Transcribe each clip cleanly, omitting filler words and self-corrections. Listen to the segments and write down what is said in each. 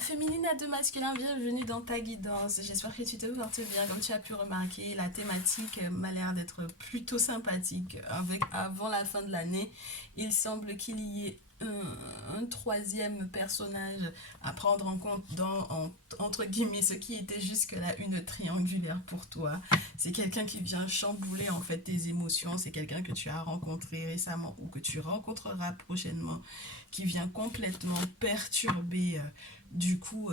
Féminine à deux masculins, bienvenue dans ta guidance. J'espère que tu te portes bien. Comme tu as pu remarquer, la thématique m'a l'air d'être plutôt sympathique. Avant la fin de l'année, il semble qu'il y ait un troisième personnage à prendre en compte entre guillemets, ce qui était jusque-là une triangulaire pour toi. C'est quelqu'un qui vient chambouler en fait tes émotions. C'est quelqu'un que tu as rencontré récemment ou que tu rencontreras prochainement, qui vient complètement perturber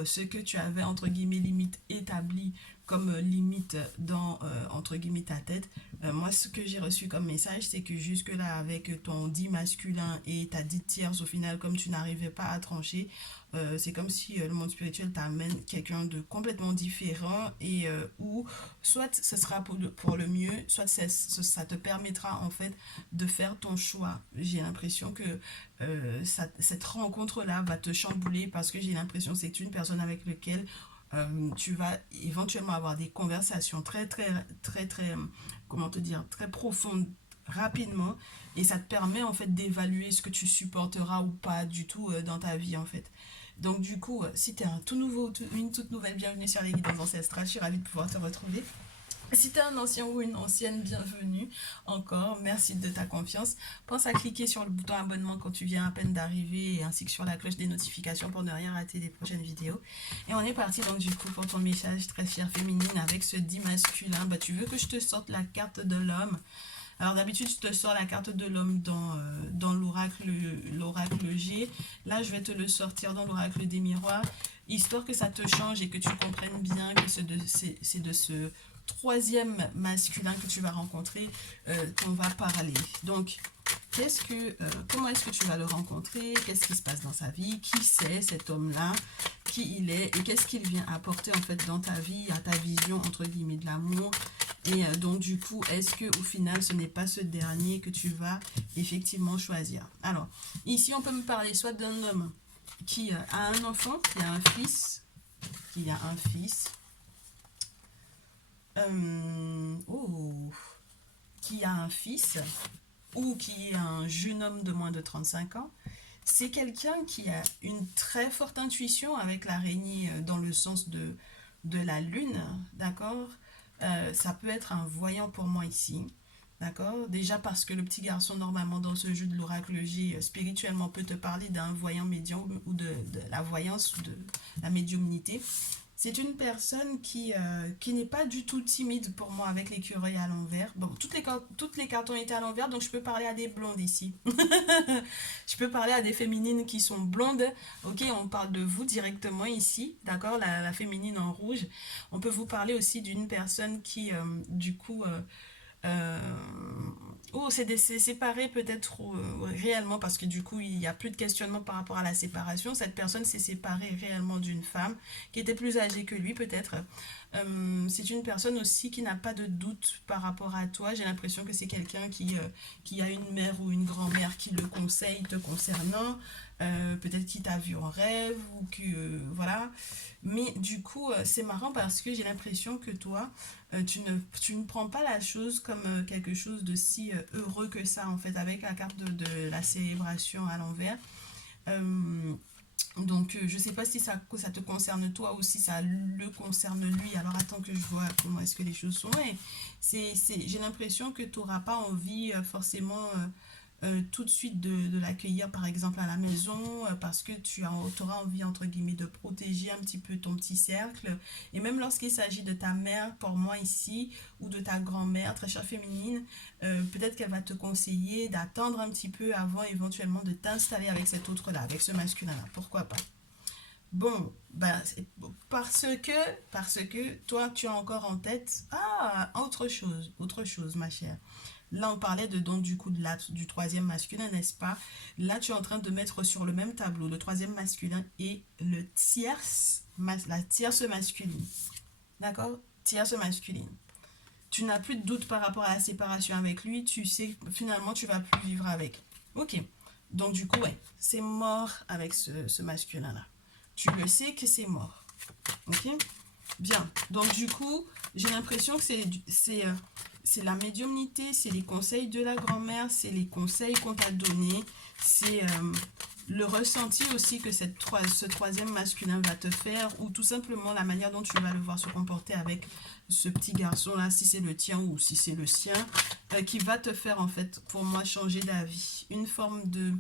ce que tu avais entre guillemets limite établi comme limite dans entre guillemets ta tête. Moi, ce que j'ai reçu comme message, c'est que jusque là, avec ton dit masculin et ta dite tierce, au final, comme tu n'arrivais pas à trancher, c'est comme si le monde spirituel t'amène quelqu'un de complètement différent et où soit ce sera pour le mieux, soit ça te permettra en fait de faire ton choix. J'ai l'impression que cette rencontre-là va te chambouler parce que j'ai l'impression que c'est une personne avec laquelle tu vas éventuellement avoir des conversations comment te dire, très profondes rapidement et ça te permet en fait d'évaluer ce que tu supporteras ou pas du tout dans ta vie en fait. Donc du coup, si tu es un tout nouveau, une toute nouvelle, bienvenue sur les guidances ancestrales, je suis ravie de pouvoir te retrouver. Si tu es un ancien ou une ancienne, bienvenue encore. Merci de ta confiance. Pense à cliquer sur le bouton abonnement quand tu viens à peine d'arriver ainsi que sur la cloche des notifications pour ne rien rater des prochaines vidéos. Et on est parti donc du coup pour ton message très chère féminine avec ce dit masculin. Bah, tu veux que je te sorte la carte de l'homme. Alors d'habitude, je te sors la carte de l'homme dans l'oracle G. Là, je vais te le sortir dans l'oracle des miroirs, histoire que ça te change et que tu comprennes bien que c'est de ce troisième masculin que tu vas rencontrer qu'on va parler. Donc, comment est-ce que tu vas le rencontrer? Qu'est-ce qui se passe dans sa vie? Qui c'est cet homme-là? Qui il est? Et qu'est-ce qu'il vient apporter en fait dans ta vie, à ta vision entre guillemets de l'amour? Et donc du coup, est-ce que au final, ce n'est pas ce dernier que tu vas effectivement choisir? Alors, ici, on peut me parler soit d'un homme qui a un enfant, qui a un fils, oh, qui a un fils, ou qui est un jeune homme de moins de 35 ans. C'est quelqu'un qui a une très forte intuition avec l'araignée dans le sens de la lune, d'accord? Ça peut être un voyant pour moi ici. D'accord? Déjà parce que le petit garçon, normalement, dans ce jeu de l'oracle J, spirituellement, peut te parler d'un voyant médium ou de la voyance ou de la médiumnité. C'est une personne qui n'est pas du tout timide pour moi avec l'écureuil à l'envers. Bon, toutes les cartes ont été à l'envers, donc je peux parler à des blondes ici. Je peux parler à des féminines qui sont blondes. Ok, on parle de vous directement ici, d'accord, la féminine en rouge. On peut vous parler aussi d'une personne qui, du coup, euh, oh, c'est séparé peut-être réellement parce que du coup il n'y a plus de questionnement par rapport à la séparation. Cette personne s'est séparée réellement d'une femme qui était plus âgée que lui peut-être. C'est une personne aussi qui n'a pas de doute par rapport à toi. J'ai l'impression que c'est quelqu'un qui a une mère ou une grand-mère qui le conseille te concernant. Peut-être qu'il t'a vu en rêve ou que voilà. Mais du coup, c'est marrant parce que j'ai l'impression que toi, tu ne prends pas la chose comme quelque chose de si heureux que ça, en fait, avec la carte de la célébration à l'envers. Euh, je sais pas si ça te concerne toi ou si ça le concerne lui. Alors, attends que je vois comment est-ce que les choses sont. Et j'ai l'impression que tu n'auras pas envie forcément tout de suite de l'accueillir par exemple à la maison parce que auras envie entre guillemets de protéger un petit peu ton petit cercle et même lorsqu'il s'agit de ta mère pour moi ici ou de ta grand-mère très chère féminine, peut-être qu'elle va te conseiller d'attendre un petit peu avant éventuellement de t'installer avec cet autre là, avec ce masculin là, pourquoi pas. Bon, ben, parce que toi, tu as encore en tête, autre chose, ma chère. Là, on parlait donc du coup du troisième masculin, n'est-ce pas? Là, tu es en train de mettre sur le même tableau le troisième masculin et la tierce masculine. D'accord? Tierce masculine. Tu n'as plus de doute par rapport à la séparation avec lui, tu sais, finalement, tu vas plus vivre avec. Ok. Donc, du coup, ouais, c'est mort avec ce masculin-là. Tu le sais que c'est mort. Ok? Bien. Donc, du coup, j'ai l'impression que c'est la médiumnité, c'est les conseils de la grand-mère, c'est les conseils qu'on t'a donnés, c'est le ressenti aussi que ce troisième masculin va te faire, ou tout simplement la manière dont tu vas le voir se comporter avec ce petit garçon-là, si c'est le tien ou si c'est le sien, qui va te faire en fait, pour moi, changer d'avis. Une forme de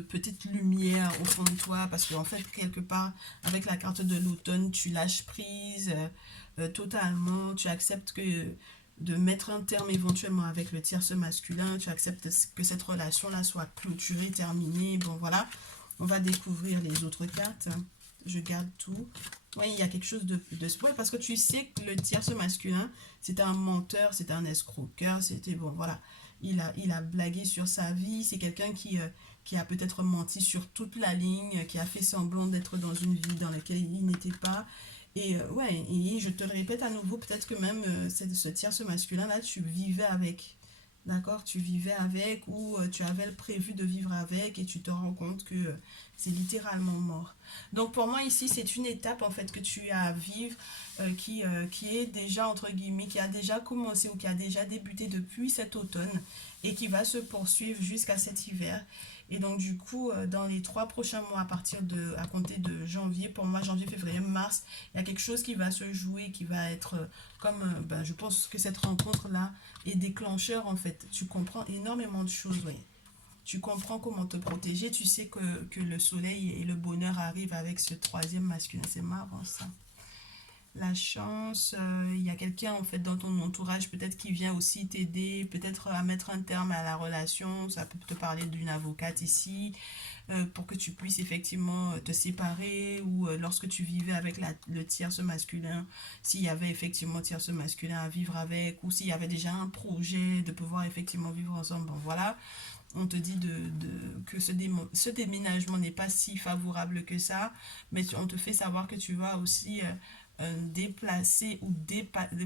petite lumière au fond de toi, parce qu'en fait, quelque part, avec la carte de l'automne, tu lâches prise totalement, tu acceptes de mettre un terme éventuellement avec le tierce masculin, tu acceptes que cette relation-là soit clôturée, terminée, bon voilà, on va découvrir les autres cartes, je garde tout. Oui, il y a quelque chose de spoil, parce que tu sais que le tierce masculin, c'était un menteur, c'était un escroqueur, c'était bon, voilà. Il a blagué sur sa vie, c'est quelqu'un qui a peut-être menti sur toute la ligne, qui a fait semblant d'être dans une vie dans laquelle il n'était pas. Et ouais, et je te le répète à nouveau, peut-être que même ce tierce masculin-là, tu vivais avec. D'accord, tu vivais avec ou tu avais prévu de vivre avec et tu te rends compte que c'est littéralement mort. Donc pour moi ici, c'est une étape en fait que tu as à vivre qui est déjà entre guillemets, qui a déjà commencé ou qui a déjà débuté depuis cet automne et qui va se poursuivre jusqu'à cet hiver. Et donc du coup, dans les 3 prochains mois à compter de janvier, pour moi janvier, février, mars, il y a quelque chose qui va se jouer, qui va être comme, ben, je pense que cette rencontre-là est déclencheur en fait. Tu comprends énormément de choses, oui. Tu comprends comment te protéger, tu sais que le soleil et le bonheur arrivent avec ce troisième masculin. C'est marrant ça. La chance, il y a quelqu'un en fait dans ton entourage peut-être qui vient aussi t'aider, peut-être à mettre un terme à la relation, ça peut te parler d'une avocate ici, pour que tu puisses effectivement te séparer ou lorsque tu vivais avec le tierce masculin, s'il y avait effectivement tierce masculin à vivre avec ou s'il y avait déjà un projet de pouvoir effectivement vivre ensemble, bon voilà, on te dit que ce déménagement n'est pas si favorable que ça, mais on te fait savoir que tu vas aussi déplacer ou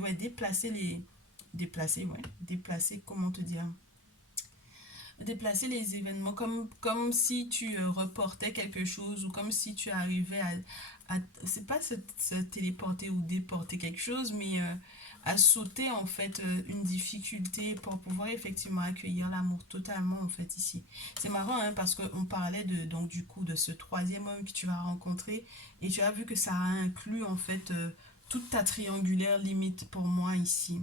ouais, déplacer les... Déplacer, ouais. Déplacer, comment te dire? Déplacer les événements comme si tu reportais quelque chose ou comme si tu arrivais c'est pas se téléporter ou déporter quelque chose, mais à sauter en fait une difficulté pour pouvoir effectivement accueillir l'amour totalement en fait ici. C'est marrant hein, parce qu'on parlait donc du coup de ce troisième homme que tu vas rencontrer et tu as vu que ça a inclus en fait toute ta triangulaire limite pour moi ici.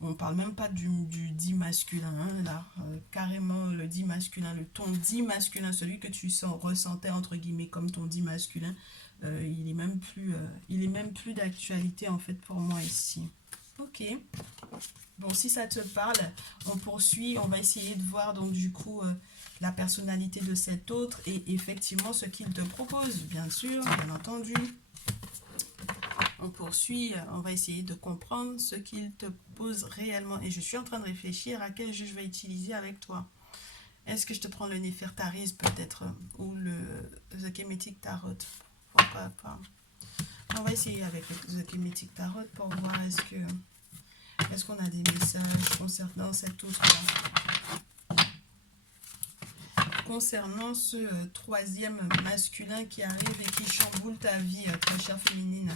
On parle même pas du dit masculin, hein, là. Carrément, le dit masculin, le ton dit masculin, celui que tu ressentais, entre guillemets, comme ton dit masculin, il est même plus d'actualité, en fait, pour moi, ici. Ok. Bon, si ça te parle, on poursuit. On va essayer de voir, donc, du coup, la personnalité de cet autre et effectivement ce qu'il te propose, bien sûr, bien entendu. On poursuit, on va essayer de comprendre ce qu'il te pose réellement. Et je suis en train de réfléchir à quel jeu je vais utiliser avec toi. Est-ce que je te prends le Néfertaris peut-être ou le The Kemetic Tarot? Pourquoi pas? On va essayer avec le The Kemetic Tarot pour voir est-ce qu'on a des messages concernant cet autre concernant ce troisième masculin qui arrive et qui chamboule ta vie, très chère féminine.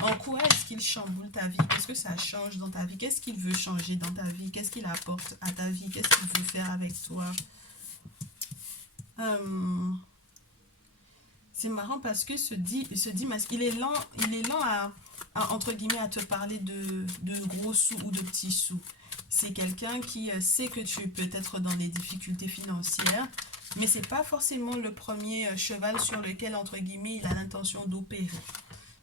En quoi est-ce qu'il chamboule ta vie? Qu'est-ce que ça change dans ta vie? Qu'est-ce qu'il veut changer dans ta vie? Qu'est-ce qu'il apporte à ta vie? Qu'est-ce qu'il veut faire avec toi? C'est marrant parce que il est lent entre guillemets, à te parler de gros sous ou de petits sous. C'est quelqu'un qui sait que tu es peut-être dans des difficultés financières, mais c'est pas forcément le premier cheval sur lequel, entre guillemets, il a l'intention d'opérer.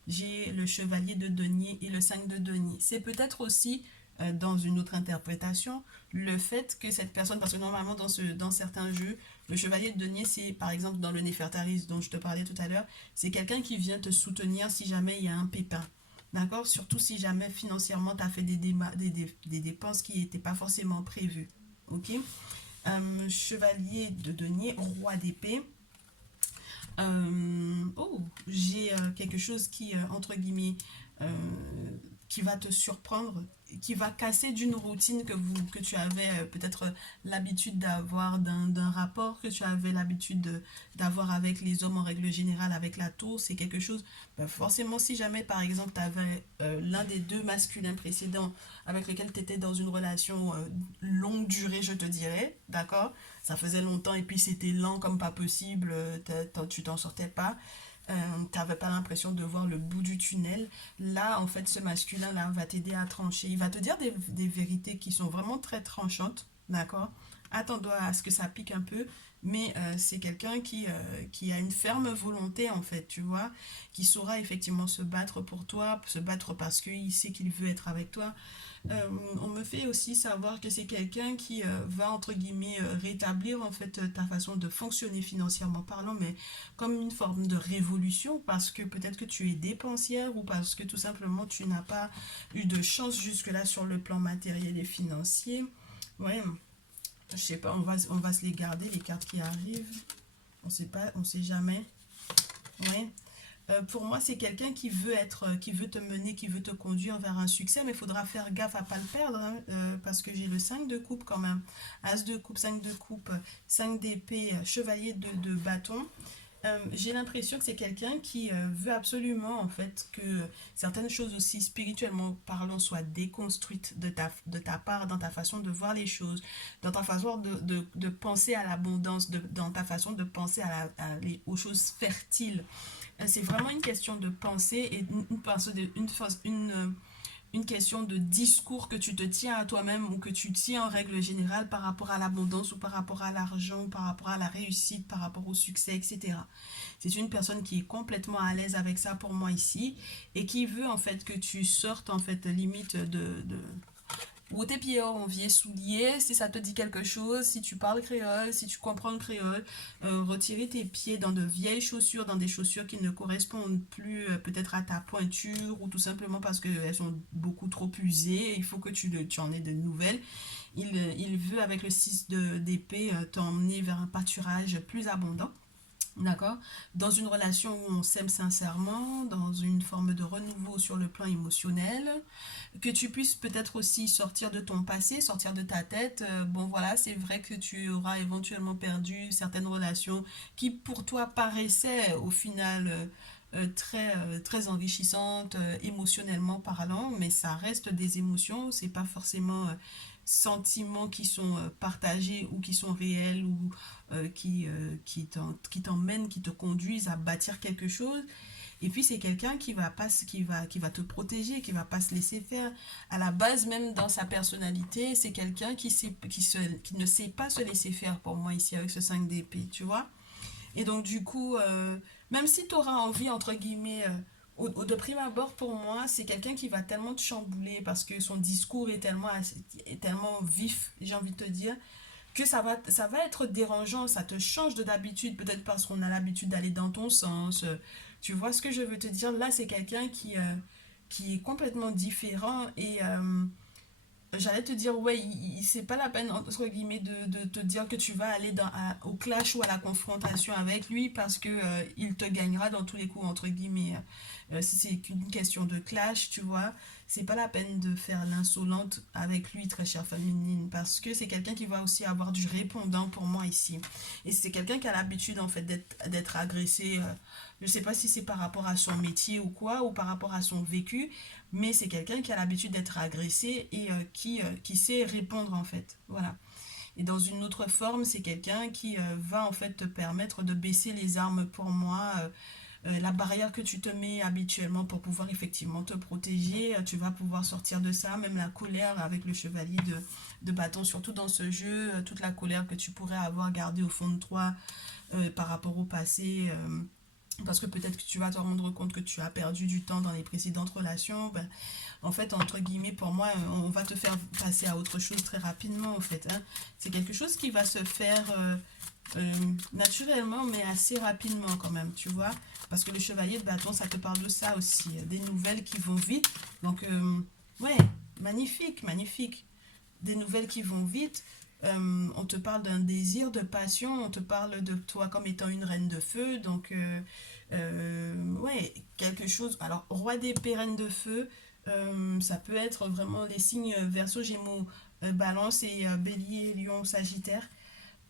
J'ai le chevalier de denier et le 5 de denier. C'est peut-être aussi, dans une autre interprétation, le fait que cette personne, parce que normalement dans certains jeux, le chevalier de denier, c'est par exemple dans le Néfertaris dont je te parlais tout à l'heure, c'est quelqu'un qui vient te soutenir si jamais il y a un pépin. D'accord? Surtout si jamais financièrement tu as fait des dépenses qui n'étaient pas forcément prévues. Ok? Chevalier de denier, roi d'épée. J'ai quelque chose qui, entre guillemets, qui va te surprendre qui va casser d'une routine que tu avais peut-être l'habitude d'avoir, d'un rapport que tu avais l'habitude d'avoir avec les hommes en règle générale, avec la tour. C'est quelque chose, ben forcément, si jamais par exemple tu avais l'un des deux masculins précédents avec lequel tu étais dans une relation longue durée, je te dirais, d'accord? Ça faisait longtemps et puis c'était lent comme pas possible, tu t'en sortais pas. T'avais pas l'impression de voir le bout du tunnel. Là, en fait, ce masculin-là va t'aider à trancher. Il va te dire des vérités qui sont vraiment très tranchantes, d'accord? Attends-toi à ce que ça pique un peu, mais c'est quelqu'un qui a une ferme volonté, en fait, tu vois, qui saura effectivement se battre pour toi, se battre parce qu'il sait qu'il veut être avec toi. On me fait aussi savoir que c'est quelqu'un qui va, entre guillemets, rétablir en fait ta façon de fonctionner financièrement parlant, mais comme une forme de révolution, parce que peut-être que tu es dépensière ou parce que tout simplement tu n'as pas eu de chance jusque-là sur le plan matériel et financier. Ouais, je sais pas, on va se les garder, les cartes qui arrivent. On sait pas, on sait jamais. Ouais. Pour moi, c'est quelqu'un qui veut te mener, qui veut te conduire vers un succès, mais il faudra faire gaffe à pas le perdre, hein, parce que j'ai le 5 de coupe quand même. As de coupe, 5 de coupe, 5 d'épée, chevalier de bâton. J'ai l'impression que c'est quelqu'un qui veut absolument en fait que certaines choses aussi spirituellement parlant soient déconstruites de ta part dans ta façon de voir les choses, dans ta façon de penser à l'abondance, dans ta façon de penser aux choses fertiles. C'est vraiment une question de pensée et une question de discours que tu te tiens à toi-même ou que tu tiens en règle générale par rapport à l'abondance ou par rapport à l'argent, par rapport à la réussite, par rapport au succès, etc. C'est une personne qui est complètement à l'aise avec ça pour moi ici et qui veut en fait que tu sortes en fait limite ou tes pieds en vieux souliers, si ça te dit quelque chose, si tu parles créole, si tu comprends le créole, retirer tes pieds dans de vieilles chaussures, dans des chaussures qui ne correspondent plus peut-être à ta pointure ou tout simplement parce qu'elles sont beaucoup trop usées, il faut que tu en aies de nouvelles. Il veut avec le 6 d'épée t'emmener vers un pâturage plus abondant. D'accord? Dans une relation où on s'aime sincèrement, dans une forme de renouveau sur le plan émotionnel, que tu puisses peut-être aussi sortir de ton passé, sortir de ta tête. Bon voilà, c'est vrai que tu auras éventuellement perdu certaines relations qui pour toi paraissaient au final très enrichissantes émotionnellement parlant, mais ça reste des émotions, c'est pas forcément sentiments qui sont partagés ou qui sont réels ou qui t'emmènent, qui te conduisent à bâtir quelque chose. Et puis c'est quelqu'un qui va te protéger, qui va pas se laisser faire. À la base, même dans sa personnalité, c'est quelqu'un qui ne sait pas se laisser faire pour moi ici avec ce 5 d'épée, tu vois. Et donc du coup, même si tu auras envie, entre guillemets, de prime abord pour moi, c'est quelqu'un qui va tellement te chambouler parce que son discours est tellement vif, j'ai envie de te dire, que ça va être dérangeant, ça te change de d'habitude, peut-être parce qu'on a l'habitude d'aller dans ton sens. Tu vois ce que je veux te dire? Là, c'est quelqu'un qui est complètement différent et j'allais te dire, ouais, c'est pas la peine, entre guillemets, de te dire que tu vas aller au clash ou à la confrontation avec lui parce que il te gagnera dans tous les coups, entre guillemets. Si c'est qu'une question de clash, tu vois, c'est pas la peine de faire l'insolente avec lui, très chère féminine, parce que c'est quelqu'un qui va aussi avoir du répondant pour moi ici. Et c'est quelqu'un qui a l'habitude, en fait, d'être agressé. Je sais pas si c'est par rapport à son métier ou quoi, ou par rapport à son vécu, mais c'est quelqu'un qui a l'habitude d'être agressé et qui sait répondre en fait. Voilà. Et dans une autre forme, c'est quelqu'un qui va en fait te permettre de baisser les armes pour moi. La barrière que tu te mets habituellement pour pouvoir effectivement te protéger, tu vas pouvoir sortir de ça, même la colère avec le chevalier de bâton, surtout dans ce jeu, toute la colère que tu pourrais avoir gardée au fond de toi par rapport au passé. Parce que peut-être que tu vas te rendre compte que tu as perdu du temps dans les précédentes relations. Ben, en fait, entre guillemets, pour moi, on va te faire passer à autre chose très rapidement, en fait. Hein. C'est quelque chose qui va se faire naturellement, mais assez rapidement quand même, tu vois. Parce que le chevalier de bâton, ça te parle de ça aussi. Des nouvelles qui vont vite. Donc, ouais, magnifique, magnifique. Des nouvelles qui vont vite. On te parle d'un désir, de passion, on te parle de toi comme étant une reine de feu, donc ouais, quelque chose. Alors, roi d'épée, reine de feu, Ça peut être vraiment les signes Verseau, Gémeaux, Balance et Bélier, Lion, Sagittaire.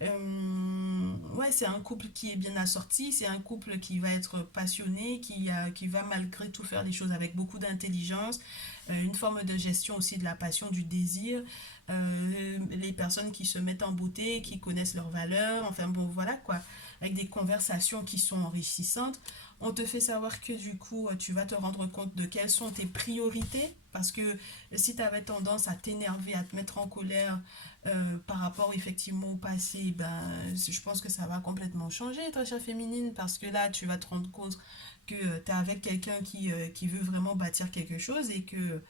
Ouais, c'est un couple qui est bien assorti, c'est un couple qui va être passionné, qui va malgré tout faire les choses avec beaucoup d'intelligence, une forme de gestion aussi de la passion, du désir, les personnes qui se mettent en beauté, qui connaissent leurs valeurs, enfin bon voilà quoi, avec des conversations qui sont enrichissantes. On te fait savoir que du coup, tu vas te rendre compte de quelles sont tes priorités, parce que si tu avais tendance à t'énerver, à te mettre en colère, par rapport effectivement au passé, ben, je pense que ça va complètement changer, ta chère féminine, parce que là, tu vas te rendre compte que tu es avec quelqu'un qui veut vraiment bâtir quelque chose et que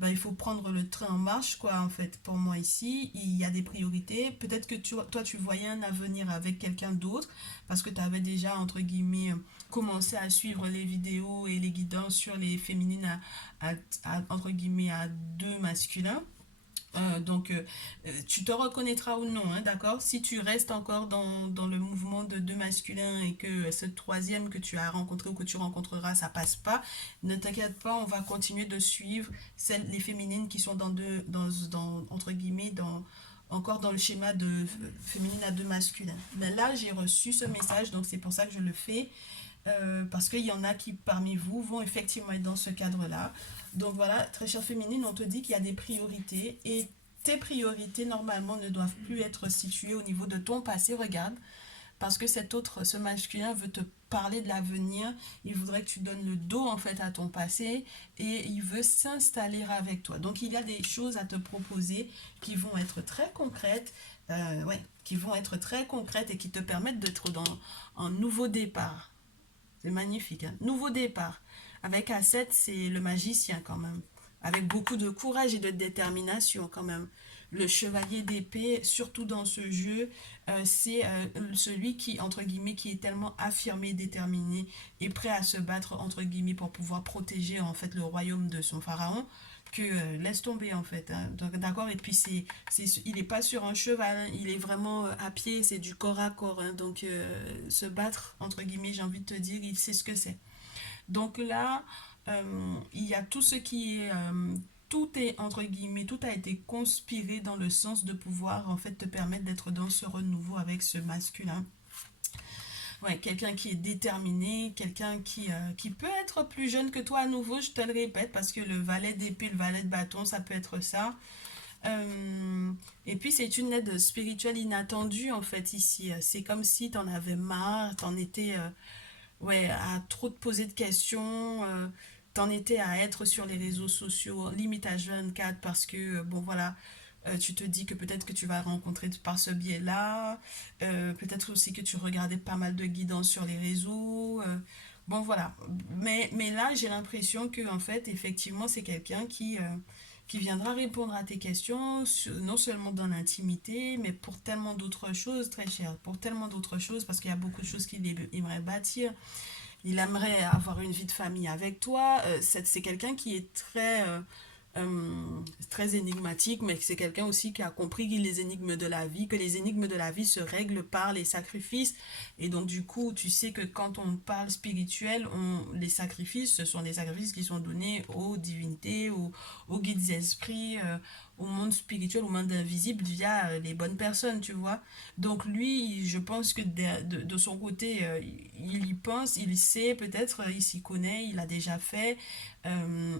ben, il faut prendre le train en marche, quoi, en fait. Pour moi, ici, il y a des priorités. Peut-être que toi, tu voyais un avenir avec quelqu'un d'autre, parce que tu avais déjà, entre guillemets, commencé à suivre les vidéos et les guidances sur les féminines entre guillemets, à deux masculins. Tu te reconnaîtras ou non, hein, d'accord? Si tu restes encore dans le mouvement de deux masculins et que ce troisième que tu as rencontré ou que tu rencontreras, ça passe pas, ne t'inquiète pas, on va continuer de suivre les féminines qui sont entre guillemets, encore dans le schéma de féminine à deux masculins. Mais là, j'ai reçu ce message, donc c'est pour ça que je le fais. Parce qu'il y en a qui, parmi vous, vont effectivement être dans ce cadre-là. Donc voilà, très chère féminine, on te dit qu'il y a des priorités et tes priorités, normalement, ne doivent plus être situées au niveau de ton passé. Regarde, parce que ce masculin veut te parler de l'avenir, il voudrait que tu donnes le dos en fait à ton passé et il veut s'installer avec toi. Donc il y a des choses à te proposer qui vont être très concrètes, ouais, qui vont être très concrètes et qui te permettent d'être dans un nouveau départ. C'est magnifique, hein. Nouveau départ. Avec A7, c'est le magicien quand même. Avec beaucoup de courage et de détermination quand même. Le chevalier d'épée, surtout dans ce jeu, c'est celui qui, entre guillemets, qui est tellement affirmé, déterminé et prêt à se battre, entre guillemets, pour pouvoir protéger en fait le royaume de son pharaon, que laisse tomber en fait, hein. Donc, d'accord, et puis il n'est pas sur un cheval, hein. Il est vraiment à pied, c'est du corps à corps, hein. Donc se battre, entre guillemets, j'ai envie de te dire, il sait ce que c'est. Donc là, il y a tout ce qui est tout est entre guillemets, tout a été conspiré dans le sens de pouvoir en fait te permettre d'être dans ce renouveau avec ce masculin. Ouais, quelqu'un qui est déterminé, quelqu'un qui peut être plus jeune que toi à nouveau, je te le répète, parce que le valet d'épée, le valet de bâton, ça peut être ça. Et puis c'est une aide spirituelle inattendue en fait ici. C'est comme si t'en avais marre, t'en étais ouais, à trop te poser de questions, t'en étais à être sur les réseaux sociaux, limite à 24 parce que bon voilà, tu te dis que peut-être que tu vas rencontrer par ce biais-là, peut-être aussi que tu regardais pas mal de guidance sur les réseaux. Bon voilà, mais là j'ai l'impression que en fait effectivement c'est quelqu'un qui viendra répondre à tes questions, non seulement dans l'intimité, mais pour tellement d'autres choses, très cher, pour tellement d'autres choses, parce qu'il y a beaucoup de choses qu'il aimerait bâtir. Il aimerait avoir une vie de famille avec toi. C'est quelqu'un qui est très énigmatique, mais c'est quelqu'un aussi qui a compris que les énigmes de la vie, que les énigmes de la vie se règlent par les sacrifices. Et donc, du coup, tu sais que quand on parle spirituel, les sacrifices, ce sont des sacrifices qui sont donnés aux divinités, aux guides esprits, au monde spirituel, au monde invisible via les bonnes personnes, tu vois. Donc, lui, je pense que de son côté, il y pense, il sait peut-être, il s'y connaît, il a déjà fait.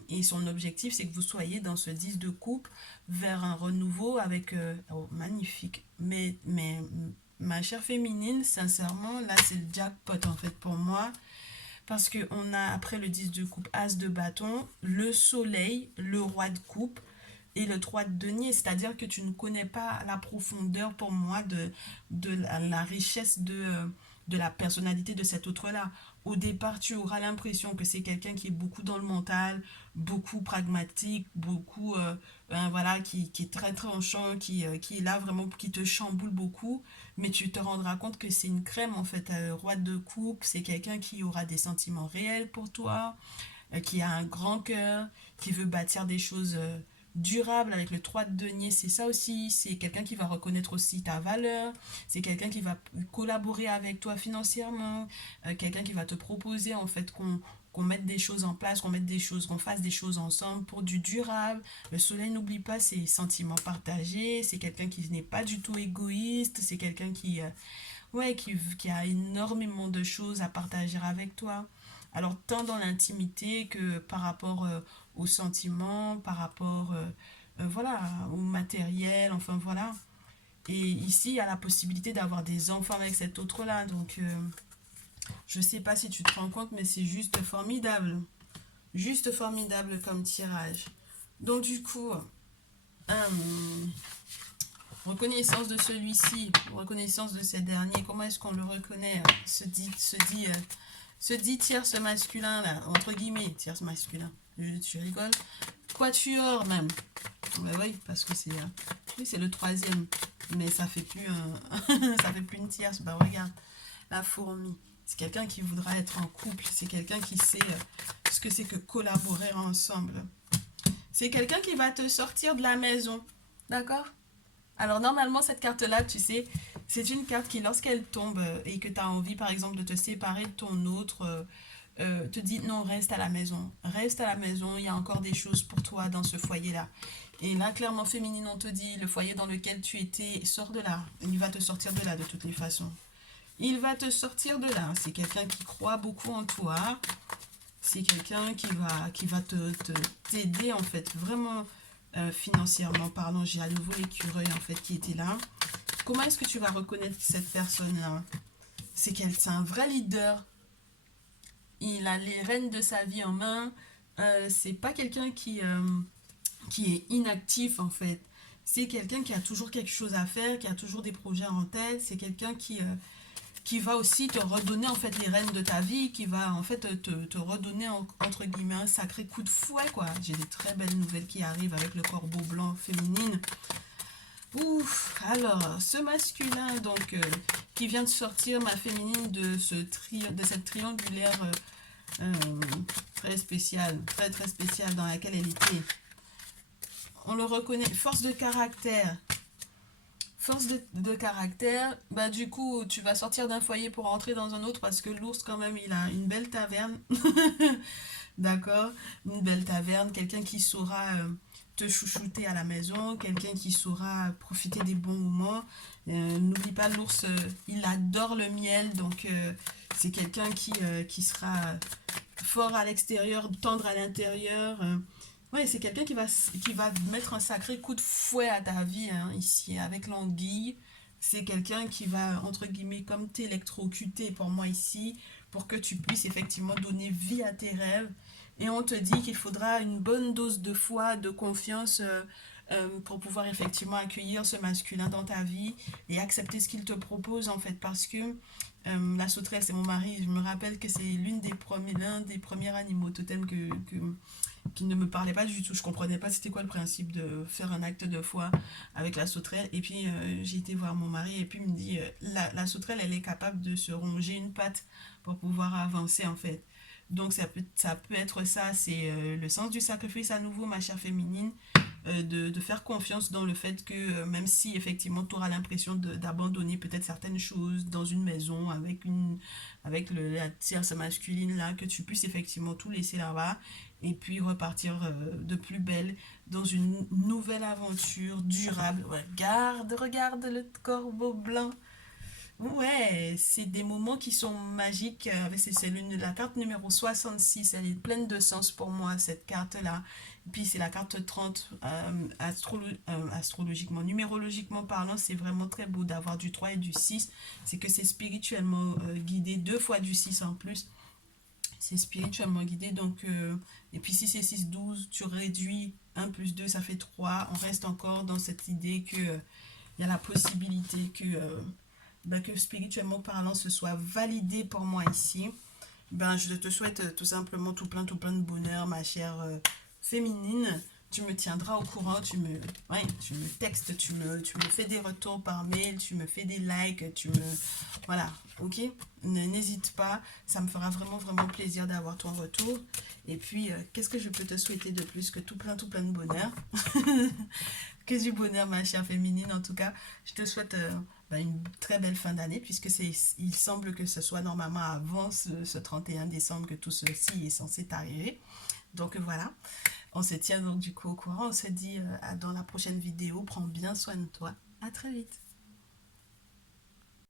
Et son objectif, c'est que vous soyez dans ce 10 de coupe vers un renouveau avec... oh, magnifique. Mais ma chère féminine, sincèrement, là, c'est le jackpot en fait pour moi. Parce qu'on a, après le 10 de coupe, As de bâton, le soleil, le roi de coupe et le 3 de denier. C'est-à-dire que tu ne connais pas la profondeur pour moi de la richesse de la personnalité de cet autre-là. Au départ, tu auras l'impression que c'est quelqu'un qui est beaucoup dans le mental, beaucoup pragmatique, beaucoup, voilà, qui est très tranchant, qui est là vraiment, qui te chamboule beaucoup. Mais tu te rendras compte que c'est une crème, en fait. Roi de coupe, c'est quelqu'un qui aura des sentiments réels pour toi, qui a un grand cœur, qui veut bâtir des choses durables avec le 3 de denier, c'est ça aussi, c'est quelqu'un qui va reconnaître aussi ta valeur, c'est quelqu'un qui va collaborer avec toi financièrement, quelqu'un qui va te proposer en fait qu'on mette des choses en place, qu'on fasse des choses ensemble pour du durable. Le soleil, n'oublie pas ses sentiments partagés, c'est quelqu'un qui n'est pas du tout égoïste, c'est quelqu'un ouais, qui a énormément de choses à partager avec toi. Alors, tant dans l'intimité que par rapport aux sentiments, par rapport voilà, au matériel, enfin voilà. Et ici, il y a la possibilité d'avoir des enfants avec cet autre-là. Donc, je sais pas si tu te rends compte, mais c'est juste formidable. Juste formidable comme tirage. Donc, du coup, reconnaissance de celui-ci, reconnaissance de ces derniers. Comment est-ce qu'on le reconnaît? Se dit tierce masculin, là, entre guillemets, tierce masculin. Tu rigoles? Quatuor, même. Ben oui, parce que oui, c'est le troisième. Mais ça fait plus ça fait plus une tierce. Ben regarde, la fourmi. C'est quelqu'un qui voudra être en couple. C'est quelqu'un qui sait ce que c'est que collaborer ensemble. C'est quelqu'un qui va te sortir de la maison. D'accord? Alors normalement, cette carte-là, tu sais, c'est une carte qui, lorsqu'elle tombe et que tu as envie, par exemple, de te séparer de ton autre, te dit non, reste à la maison. Reste à la maison, il y a encore des choses pour toi dans ce foyer-là. Et là, clairement féminine, on te dit, le foyer dans lequel tu étais, sors de là. Il va te sortir de là de toutes les façons. Il va te sortir de là. C'est quelqu'un qui croit beaucoup en toi. C'est quelqu'un qui va t'aider, en fait, vraiment financièrement parlant. J'ai à nouveau l'écureuil, en fait, qui était là. Comment est-ce que tu vas reconnaître cette personne-là? C'est un vrai leader. Il a les rênes de sa vie en main. C'est pas quelqu'un qui est inactif, en fait. C'est quelqu'un qui a toujours quelque chose à faire, qui a toujours des projets en tête. C'est quelqu'un qui va aussi te redonner en fait les rênes de ta vie, qui va en fait te redonner entre guillemets un sacré coup de fouet, quoi. J'ai des très belles nouvelles qui arrivent avec le corbeau blanc féminine. Ouf, alors, ce masculin donc qui vient de sortir ma féminine de cette triangulaire très spéciale, très très spéciale dans laquelle elle était. On le reconnaît, force de caractère. Force de caractère, bah du coup tu vas sortir d'un foyer pour entrer dans un autre parce que l'ours quand même il a une belle taverne. D'accord? Une belle taverne, quelqu'un qui saura te chouchouter à la maison, quelqu'un qui saura profiter des bons moments. N'oublie pas l'ours, il adore le miel, donc c'est quelqu'un qui sera fort à l'extérieur, tendre à l'intérieur. Ouais, c'est quelqu'un qui va mettre un sacré coup de fouet à ta vie, hein, ici, avec l'anguille. C'est quelqu'un qui va, entre guillemets, comme t'électrocuter pour moi ici, pour que tu puisses effectivement donner vie à tes rêves. Et on te dit qu'il faudra une bonne dose de foi, de confiance pour pouvoir effectivement accueillir ce masculin dans ta vie et accepter ce qu'il te propose, en fait, parce que la sauterelle, c'est mon mari. Je me rappelle que c'est l'un des premiers animaux totems qui ne me parlait pas du tout. Je comprenais pas c'était quoi le principe de faire un acte de foi avec la sauterelle. Et puis j'ai été voir mon mari et puis il me dit la sauterelle, elle est capable de se ronger une patte pour pouvoir avancer, en fait. Donc ça peut être ça, c'est le sens du sacrifice à nouveau, ma chère féminine, de faire confiance dans le fait que même si effectivement tu auras l'impression d'abandonner peut-être certaines choses dans une maison avec la tierce masculine là, que tu puisses effectivement tout laisser là-bas et puis repartir de plus belle dans une nouvelle aventure durable. Regarde le corbeau blanc. Ouais, c'est des moments qui sont magiques. C'est la carte numéro 66. Elle est pleine de sens pour moi, cette carte-là. Et puis c'est la carte 30. Astrologiquement, numérologiquement parlant, c'est vraiment très beau d'avoir du 3 et du 6. C'est que c'est spirituellement guidé. 2 fois du 6 en plus. C'est spirituellement guidé. Donc, et puis si c'est 6, 12, tu réduis 1 plus 2, ça fait 3. On reste encore dans cette idée que il y a la possibilité que spirituellement parlant, ce soit validé pour moi ici. Je te souhaite tout simplement tout plein de bonheur, ma chère féminine. tu me tiendras au courant, ouais, tu me textes, tu me fais des retours par mail, tu me fais des likes, voilà, ok? N'hésite pas, ça me fera vraiment, vraiment plaisir d'avoir ton retour. Et puis, qu'est-ce que je peux te souhaiter de plus que tout plein de bonheur? Que du bonheur, ma chère féminine. En tout cas, je te souhaite une très belle fin d'année, puisque il semble que ce soit normalement avant ce 31 décembre que tout ceci est censé arriver. Donc voilà, on se tient donc du coup au courant. On se dit dans la prochaine vidéo. Prends bien soin de toi. À très vite.